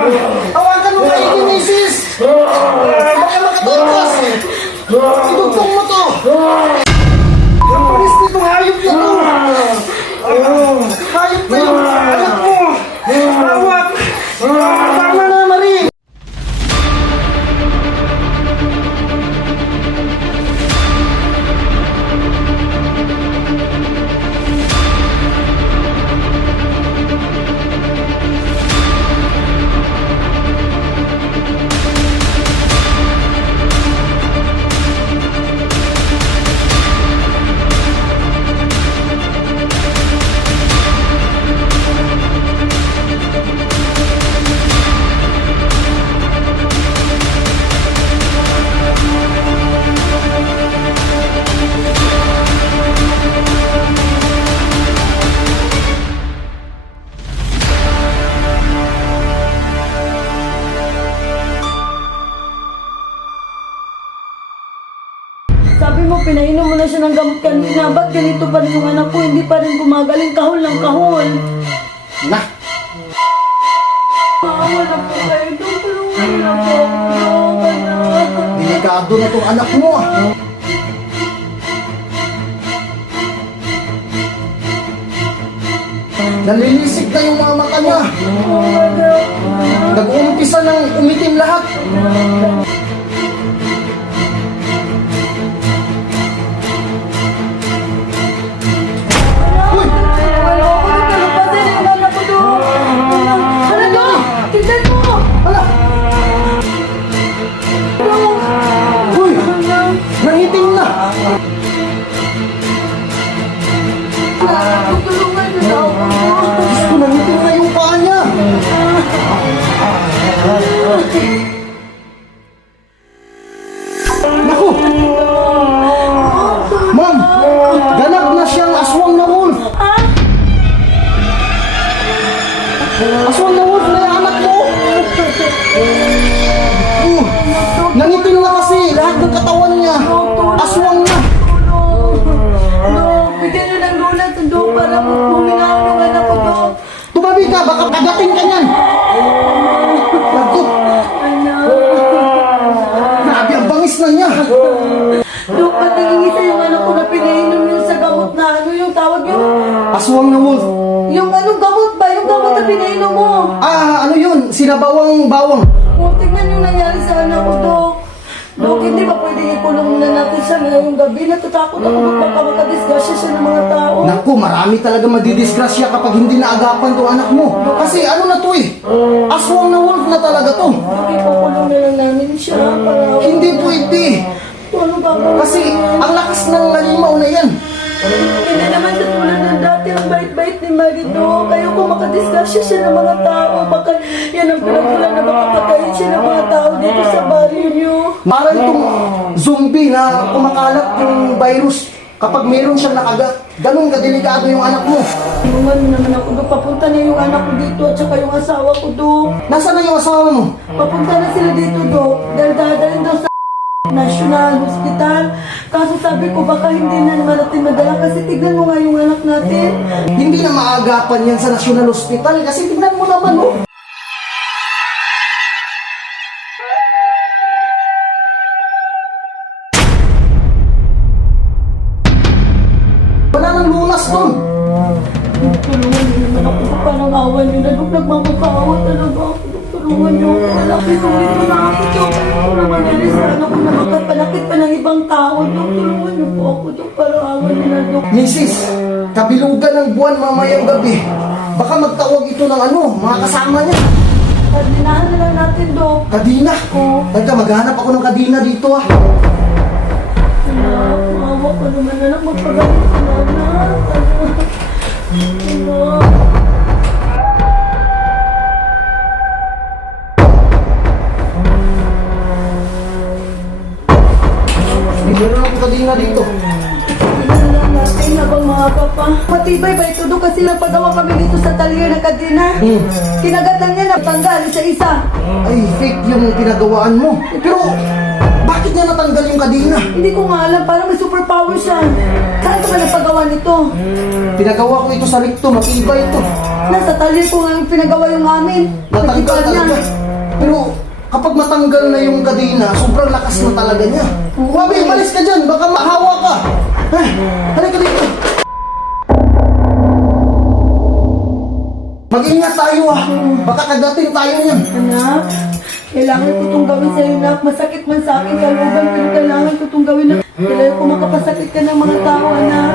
Tawagan mo kayo ni Mrs. Baka makatakas. Idugtong mo to. Ang palis nitong hayop na to. Hayop na yung anak mo. Awat. Tama na, Marie. Sabi mo, pinainom mo na siya ng gamot kanina. Ba't ganito pa rin yung anak ko? Hindi pa rin gumagaling, kahol ng kahol. Na. Maawa na po kayo. Tulungan na po ako. Delikado na tong anak mo. Nalilisik na yung mga mata niya. Nag-uumpisa ng umitim lahat. Uy! Nangitim na! Gusto nangitim na yung paa niya! Naku! Ma'am! Ganap na siyang aswang na wolf! Aswang na wolf na yung anak mo! Nangitim na kasi lahat ng katawan niya! Aswang na! Bigyan nyo ng lunas, Dok, para humingaw ng anak ko, Dok. Tumabi ka! Baka kagating ka niyan! Naku! Grabe ang bangis na niya! Dok, ba't nangingisa yung anak ko na pinainom yun sa gamot na ano yung tawag yun? Aswang na wolf! Yung anong gamot ba? Yung gamot na pinainom mo? Ano yun? Sinabawang bawang! O, tignan yung nangyari sa anak ko, Dok. Dok, hindi ba pwedeng ikulong na natin siya ngayong gabi? Natatakot ako baka makadisgrasya siya ng mga tao. Naku, marami talaga madidisgrasya kapag hindi naagapan tong anak mo. Kasi ano na to eh? Aswang na wolf na talaga to. Dok, ipukulong na lang namin siya para... Hindi pwede. Ano gagawin? Kasi ang lakas ng halimaw na yan. Hindi naman katulad ng dati ang bait-bait ni Marito. Kayo kung makadisgrasya siya ng mga tao, baka yan ang pinagulan na makapatayin siya ng mga tao dito sa baryo niyo. Parang itong zombie na kumakalat yung virus kapag meron siyang nakagat. Ganun kadelikado yung anak mo. Tulungan mo naman ako, Dok. Papunta na yung anak ko dito at saka yung asawa ko, Dok. Nasaan na yung asawa mo? Papunta na sila dito, Dok. Dahil dadalhin daw sa National Hospital. Kaso sabi ko baka hindi na naman natin madala kasi tignan mo nga yung anak natin. Hindi na maagapan yan sa National Hospital kasi tignan mo naman oh. Wala nang lunas doon. Tulungan niyo naman ako sa panangawan niyo na, Dok. Nagmamakaawa talaga ako, Dok. Tulungan niyo ako. Malaki nung na ako, Dok. Ano na mangyari sa anak ko na makapanakit pa ng ibang tao, Dok. Tulungan niyo po ako, Dok. Para awan niyo na, Dok. Mrs., kabilugan ng buwan mamayang gabi. Baka magtawag ito ng mga kasama niya. Kadinahan na lang natin, Dok. Kadina. Teka, maghanap ako ng kadina dito ah. Anak, maawa ko naman, anak. Magpagaling ka na, anak. Anak. Meron ako kadina dito. Tingnan lang natin habang maaga pa. Matibay ba ito, Dok? Kasi napagawa kami dito sa talyer na kadina. Kinagatan niya na tanggal isa-isa. Ay, fake yung pinagawaan mo. Pero, bakit niya natanggal yung kadina? Hindi ko nga alam, parang may superpower siya. Saan ka ba napagawa nito? Pinagawa ko ito sa recto, matibay ito. Nasa talyer ko nga yung pinagawa yung amin. Natanggal Matibay niya. talaga. matanggal na yung kadena, sobrang lakas na talaga niya. Wabi, umalis ka dyan, baka mahawa ka. Ay, halika dito. Mag-ingat tayo ah, baka kagatin tayo niyan. Anak, kailangan ko itong gawin sa'yo, nak. Masakit man sa akin, kalooban, pero kailangan ko itong gawin, nak. Kailangan ko makapasakit ka ng mga tao, anak.